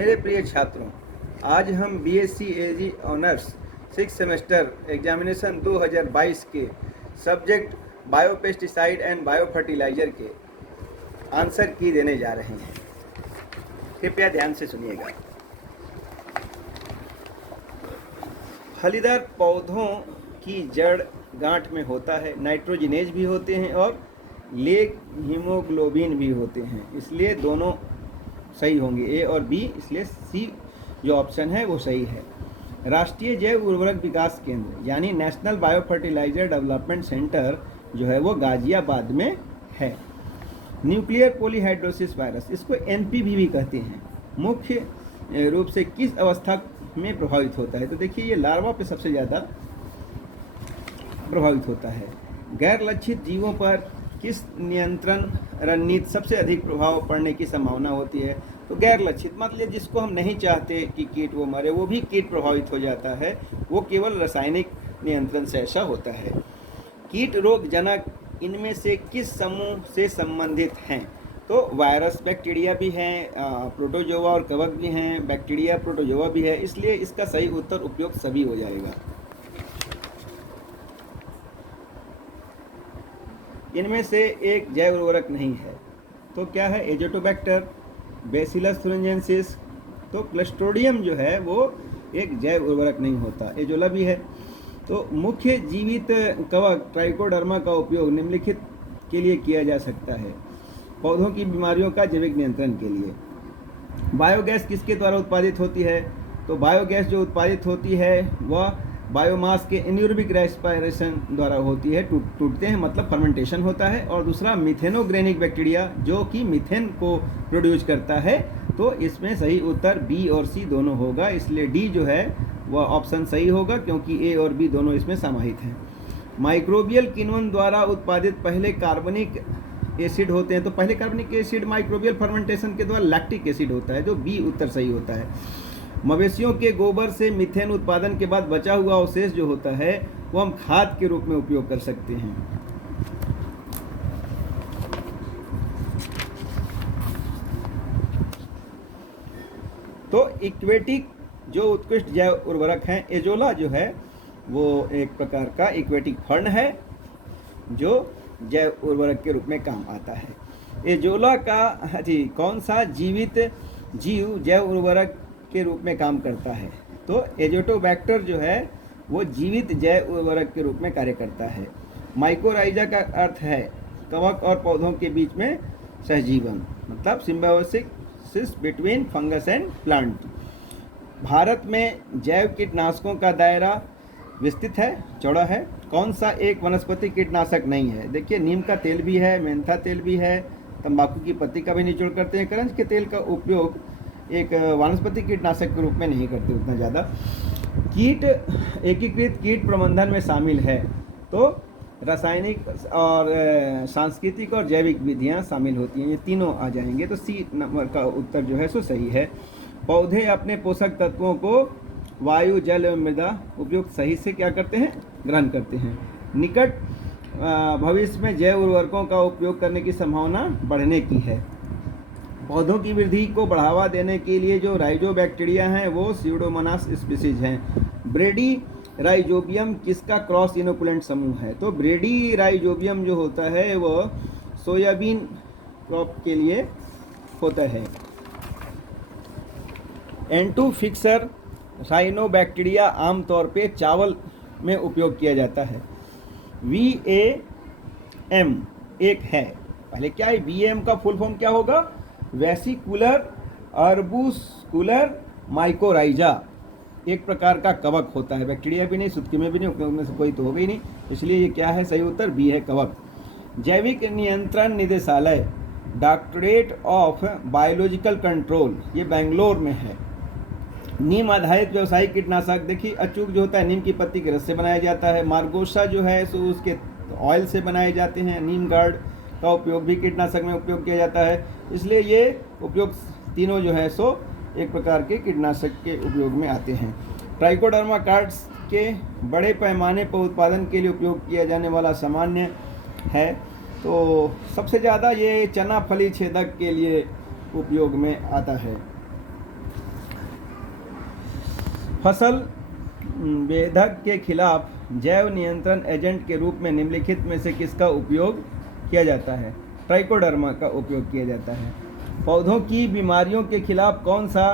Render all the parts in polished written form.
मेरे प्रिय छात्रों, आज हम बीएससी एजी ऑनर्स 6 सेमेस्टर एग्जामिनेशन 2022 के सब्जेक्ट बायोपेस्टिसाइड एंड बायोफर्टिलाइजर के आंसर की देने जा रहे हैं। कृपया ध्यान से सुनिएगा। फलीदार पौधों की जड़ गांठ में होता है, नाइट्रोजिनेज भी होते हैं और लेग हीमोग्लोबिन भी होते हैं, इसलिए दोनों सही होंगे, ए और बी, इसलिए सी जो ऑप्शन है वो सही है। राष्ट्रीय जैव उर्वरक विकास केंद्र यानी national bio fertilizer development centre जो है वो गाजियाबाद में है। न्यूक्लियर पॉलीहाइड्रोसिस वायरस, इसको एनपीवी भी कहते हैं, मुख्य रूप से किस अवस्था में प्रभावित होता है? तो देखिए ये लार्वा पे सबसे ज़्यादा प्रभावित होता है। गैर लक्षित जीवों पर किस नियंत्रण रणनीति सबसे अधिक प्रभाव पड़ने की संभावना होती है? तो गैर लक्षित मतलब जिसको हम नहीं चाहते कि कीट वो मरे, वो भी कीट प्रभावित हो जाता है, वो केवल रासायनिक नियंत्रण से ऐसा होता है। कीट रोग जनक इनमें से किस समूह से संबंधित हैं? तो वायरस बैक्टीरिया भी हैं, प्रोटोजोआ और कवक भी हैं, बैक्टीरिया प्रोटोजोआ भी है, इसलिए इसका सही उत्तर उपयुक्त सभी हो जाएगा। इनमें से एक जैव उर्वरक नहीं है, तो क्या है? Azotobacter, bacillus thuringiensis. तो क्लस्ट्रोडियम जो है वो एक जैव उर्वरक नहीं होता। एजोला भी है। तो मुख्य जीवित कवक ट्राइकोडर्मा का उपयोग निम्नलिखित के लिए किया जा सकता है। पौधों की बीमारियों का जैविक नियंत्रण के लिए। बायोगैस किसके द्वारा उत्पादित होती है? तो बायोगैस जो उत्पादित होती है वह बायोमास के एन्यूरोबिक रेस्पिरेशन द्वारा होती है, टूटते हैं मतलब फर्मेंटेशन होता है। और दूसरा मिथेनोग्रेनिक बैक्टीरिया जो कि मीथेन को प्रोड्यूस करता है। तो इसमें सही उत्तर बी और सी दोनों होगा, इसलिए डी जो है वह ऑप्शन सही होगा क्योंकि ए और बी दोनों इसमें समाहित हैं। माइक्रोबियल किण्वन द्वारा उत्पादित पहले कार्बनिक एसिड होते हैं, तो पहले कार्बनिक एसिड माइक्रोबियल फर्मेंटेशन के द्वारा लैक्टिक एसिड होता है, जो बी उत्तर सही होता है। मवेशियों के गोबर से मीथेन उत्पादन के बाद बचा हुआ अवशेष जो होता है वो हम खाद के रूप में उपयोग कर सकते हैं। तो इक्वेटिक जो उत्कृष्ट जैव उर्वरक हैं, एजोला जो है वो एक प्रकार का इक्वेटिक फर्न है जो जैव उर्वरक के रूप में काम आता है। एजोला का कौन सा जीवित जीव जैव उर्वरक के रूप में काम करता है? तो एजोटोबैक्टर जो है वो जीवित जैव उर्वरक के रूप में कार्य करता है। माइकोराइजा का अर्थ है कवक और पौधों के बीच में सहजीवन, मतलब symbiosis between fungus and plant. Bharat में जैव कीटनाशकों का दायरा विस्तृत है, चौड़ा है। कौन सा एक वनस्पति कीटनाशक नहीं है? देखिए नीम का तेल भी है, मेंथा तेल भी है, तंबाकू की पत्ती का भी निचोड़ करते हैं। करंज के तेल का उपयोग एक वनस्पति कीटनाशक के रूप में नहीं करते उतना ज़्यादा। कीट एकीकृत कीट प्रबंधन में शामिल है, तो रासायनिक और सांस्कृतिक और जैविक विधियां शामिल होती हैं, ये तीनों आ जाएंगे, तो सी नंबर का उत्तर जो है सो सही है। पौधे अपने पोषक तत्वों को वायु, जल एवं मृदा उपयुक्त सही से क्या करते हैं? ग्रहण करते हैं। निकट भविष्य में जैव उर्वरकों का उपयोग करने की संभावना बढ़ने की है। पौधों की वृद्धि को बढ़ावा देने के लिए जो राइजोबैक्टीरिया हैं वो स्यूडोमोनास स्पीसीज हैं। ब्रेडी राइजोबियम किसका क्रॉस इनोकुलेंट समूह है? तो ब्रेडी राइजोबियम जो होता है वो सोयाबीन क्रॉप के लिए होता है। एंटू फिक्सर साइनोबैक्टीरिया आमतौर पे चावल में उपयोग किया जाता है। VAM एक है, पहले क्या है? VAM का फुल फॉर्म क्या होगा? वेसिकुलर अर्बुस्कुलर माइकोराइजा, एक प्रकार का कवक होता है, बैक्टीरिया भी नहीं, सुतकी में भी नहीं, उपयोग में से कोई तो हो गई नहीं, इसलिए ये क्या है? सही उत्तर बी है, कवक। जैविक नियंत्रण निदेशालय डॉक्टरेट ऑफ बायोलॉजिकल कंट्रोल, ये बेंगलोर में है। नीम आधारित व्यावसायिक कीटनाशक, देखिए अचूक जो होता है नीम की पत्ती के रस से बनाया जाता है। मार्गोसा जो है सो उसके ऑयल से बनाए जाते हैं। नीम गार्ड का उपयोग भी कीटनाशक में उपयोग किया जाता है, इसलिए ये उपयोग तीनों जो है सो एक प्रकार के कीटनाशक के उपयोग में आते हैं। ट्राइकोडर्मा कार्ड्स के बड़े पैमाने पर उत्पादन के लिए उपयोग किया जाने वाला सामान्य है, तो सबसे ज़्यादा ये चना फली छेदक के लिए उपयोग में आता है। फसल बेधक के खिलाफ जैव नियंत्रण एजेंट के रूप में निम्नलिखित में से किसका उपयोग किया जाता है? ट्राइकोडर्मा का उपयोग किया जाता है। पौधों की बीमारियों के खिलाफ कौन सा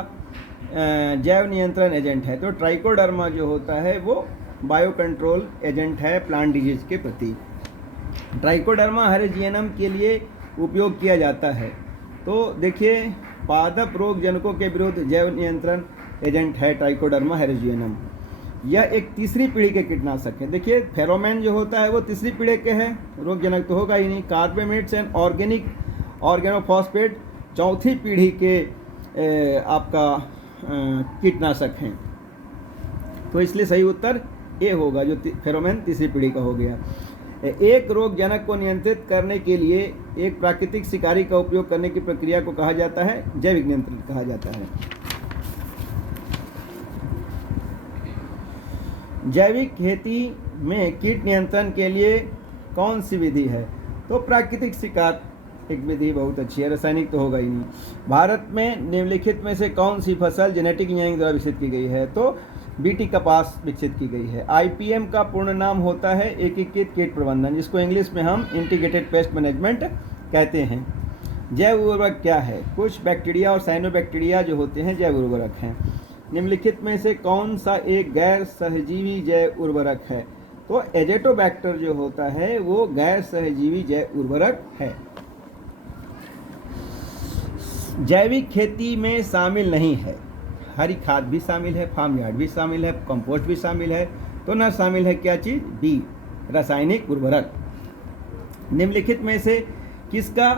जैव नियंत्रण एजेंट है? तो ट्राइकोडर्मा जो होता है वो बायो कंट्रोल एजेंट है प्लांट डिजीज के प्रति। ट्राइकोडर्मा हरेजियनम के लिए उपयोग किया जाता है। तो देखिए, पादप रोग जनकों के विरुद्ध जैव नियंत्रण एजेंट है ट्राइकोडर्मा हेरेजियनम। यह एक तीसरी पीढ़ी के कीटनाशक है। देखिए, फेरोमोन जो होता है वो तीसरी पीढ़ी के है, रोग जनक तो होगा ही नहीं। कार्बामेट्स एंड ऑर्गेनिक ऑर्गेनोफॉस्फेट चौथी पीढ़ी के आपका कीटनाशक हैं। तो इसलिए सही उत्तर ए होगा, जो फेरोमोन तीसरी पीढ़ी का हो गया। एक रोग जनक को नियंत्रित करने के लिए एक प्राकृतिक शिकारी का उपयोग करने की प्रक्रिया को कहा जाता है जैविक नियंत्रण कहा जाता है। जैविक खेती में कीट नियंत्रण के लिए कौन सी विधि है? तो प्राकृतिक शिकार एक विधि बहुत अच्छी है, रासायनिक तो होगा ही नहीं। भारत में निम्नलिखित में से कौन सी फसल जेनेटिक इंजीनियरिंग द्वारा विकसित की गई है? तो बीटी कपास विकसित की गई है। आईपीएम का पूर्ण नाम होता है एकीकृत कीट प्रबंधन, जिसको इंग्लिश में हम इंटीग्रेटेड पेस्ट मैनेजमेंट कहते हैं। जैव उर्वरक क्या है? कुछ बैक्टीरिया और साइनोबैक्टीरिया जो होते हैं जैव उर्वरक हैं। निम्नलिखित में से कौन सा एक गैर सहजीवी जैव उर्वरक है? तो एजेटोबैक्टर जो होता है वो गैर सहजीवी जैव उर्वरक है। जैविक खेती में शामिल नहीं है। हरी खाद भी शामिल है, फार्म यार्ड भी शामिल है, कंपोस्ट भी शामिल है। तो न शामिल है क्या चीज़? बी, रासायनिक उर्वरक। निम्नलिखित में से किसका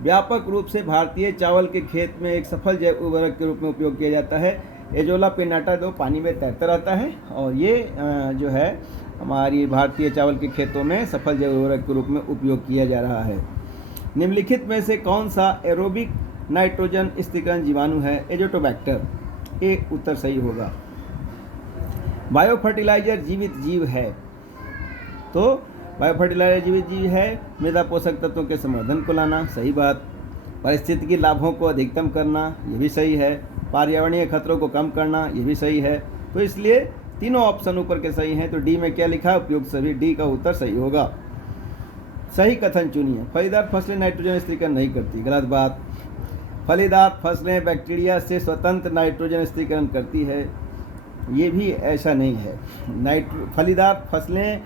व्यापक रूप से भारतीय चावल के खेत में एक सफल जैव उर्वरक के रूप में उपयोग किया जाता है? एजोला पिन्नाटा दो पानी में तैरता रहता है और ये जो है हमारी भारतीय चावल के खेतों में सफल जैव उर्वरक के रूप में उपयोग किया जा रहा है। निम्नलिखित में से कौन सा एरोबिक नाइट्रोजन स्थिरीकरण जीवाणु है? एजोटोबैक्टर। ए उत्तर सही होगा। बायो फर्टिलाइजर जीवित जीव है। तो बायो फर्टिलाइजर जीवित जीव है। मृदा पोषक तत्वों के संवर्धन को लाना, सही बात। पारिस्थितिकी लाभों को अधिकतम करना, ये भी सही है। पर्यावरणीय खतरों को कम करना, ये भी सही है। तो इसलिए तीनों ऑप्शन ऊपर के सही हैं। तो डी में क्या लिखा है? उपयुक्त सभी। डी का उत्तर सही होगा। सही कथन चुनिए। फलीदार फसलें नाइट्रोजन स्थिरीकरण नहीं करती, गलत बात। फलीदार फसलें बैक्टीरिया से स्वतंत्र नाइट्रोजन स्थिरीकरण करती है, ये भी ऐसा नहीं है। फलीदार फसलें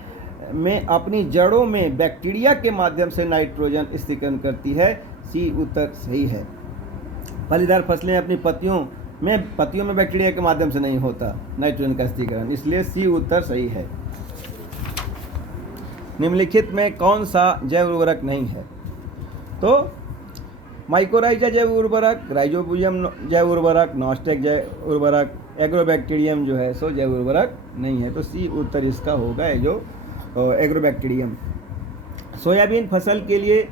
में अपनी जड़ों में बैक्टीरिया के माध्यम से नाइट्रोजन स्थिरीकरण करती है, सी उत्तर सही है। फलीदार फसलें अपनी पत्तियों में बैक्टीरिया के माध्यम से नहीं होता नाइट्रोजन का स्थिरीकरण, इसलिए सी उत्तर सही है। निम्नलिखित में कौन सा जैव उर्वरक नहीं है? तो माइकोराइजा जैव उर्वरक, राइजोबियम जैव उर्वरक, नॉस्टेक जैव उर्वरक, एग्रोबैक्टीरियम जो है सो जैव उर्वरक नहीं है। तो सी उत्तर इसका होगा जो एग्रोबैक्टीरियम। सोयाबीन फसल के लिए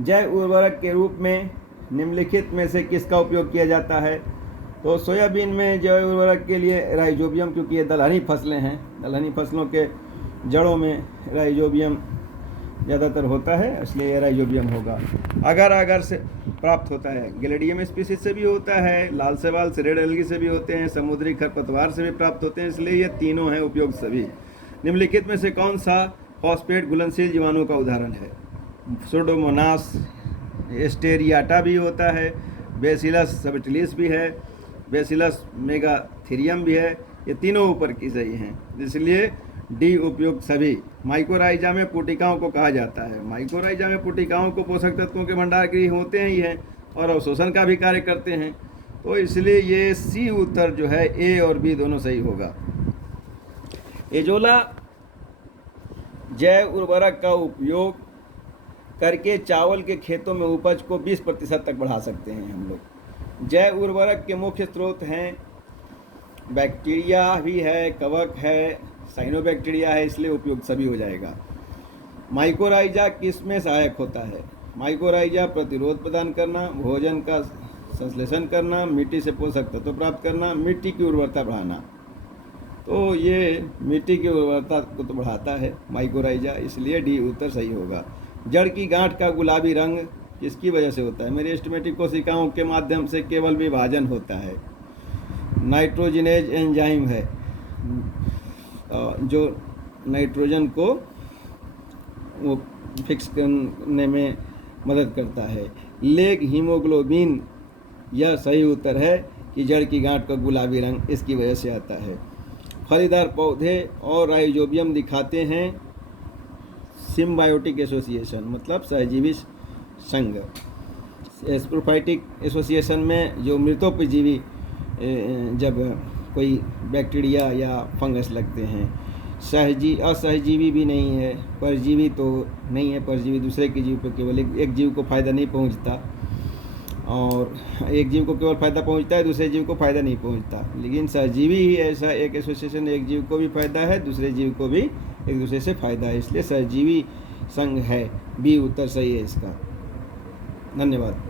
जैव उर्वरक के रूप में निम्नलिखित में से किसका उपयोग किया जाता है? तो सोयाबीन में जैव उर्वरक के लिए राइजोबियम, क्योंकि ये दलहनी फसलें हैं, दलहनी फसलों के जड़ों में राइजोबियम ज़्यादातर होता है, इसलिए ये राइजोबियम होगा। अगर से प्राप्त होता है, गैलेडियम स्पीसीज से भी होता है, लाल शैवाल से, रेड एल्गी से भी होते हैं, समुद्री खरपतवार से भी प्राप्त होते हैं, इसलिए ये तीनों हैं उपयोग सभी। निम्नलिखित में से कौन सा फॉस्फेट घुलनशील जीवाणु का उदाहरण है? सुडोमोनास एस्टेरियाटा भी होता है, बेसिलस सबटिलिस भी है, बेसिलस मेगाथीरियम भी है, ये तीनों ऊपर की सही हैं, इसलिए डी उपयुक्त सभी। माइकोराइजा में पुटिकाओं को कहा जाता है। माइकोराइजा में पुटिकाओं को पोषक तत्वों के भंडार गृह होते ही हैं और अवशोषण का भी कार्य करते हैं, तो इसलिए ये सी उत्तर जो है ए और बी दोनों सही होगा। एजोला जैव उर्वरक का उपयोग करके चावल के खेतों में उपज को 20% तक बढ़ा सकते हैं हम लोग। जैव उर्वरक के मुख्य स्रोत हैं बैक्टीरिया भी है, कवक है, साइनोबैक्टीरिया है, इसलिए उपयुक्त सभी हो जाएगा। माइकोराइजा किसमें सहायक होता है? माइकोराइजा प्रतिरोध प्रदान करना, भोजन का संश्लेषण करना, मिट्टी से पोषक तत्व प्राप्त करना, मिट्टी की उर्वरता बढ़ाना। तो ये मिट्टी की उर्वरता को तो बढ़ाता है माइकोराइजा, इसलिए डी उत्तर सही होगा। जड़ की गांठ का गुलाबी रंग किसकी वजह से होता है? मेरिस्टेमेटिक कोशिकाओं के माध्यम से केवल विभाजन होता है। नाइट्रोजिनेज एंजाइम है। जो नाइट्रोजन को वो फिक्स करने में मदद करता है। लेग हीमोग्लोबिन, यह सही उत्तर है कि जड़ की गांठ का गुलाबी रंग इसकी वजह से आता है। फलीदार पौधे और राइजोबियम दिखाते हैं सिम्बायोटिक एसोसिएशन, मतलब सहजीवी संघ। स्पोरोफाइटिक एसोसिएशन में जो मृतोपजीवी जब कोई बैक्टीरिया या फंगस लगते हैं। असहजीवी भी नहीं है, परजीवी तो नहीं है, परजीवी दूसरे के जीव पर केवल एक जीव को फ़ायदा नहीं पहुंचता, और एक जीव को केवल फ़ायदा पहुंचता है, दूसरे जीव को फ़ायदा नहीं पहुंचता। लेकिन सहजीवी ही ऐसा एक एसोसिएशन, एक जीव को भी फ़ायदा है, दूसरे जीव को भी एक दूसरे से फ़ायदा है, इसलिए सहजीवी संघ है। बी उत्तर सही है इसका। धन्यवाद।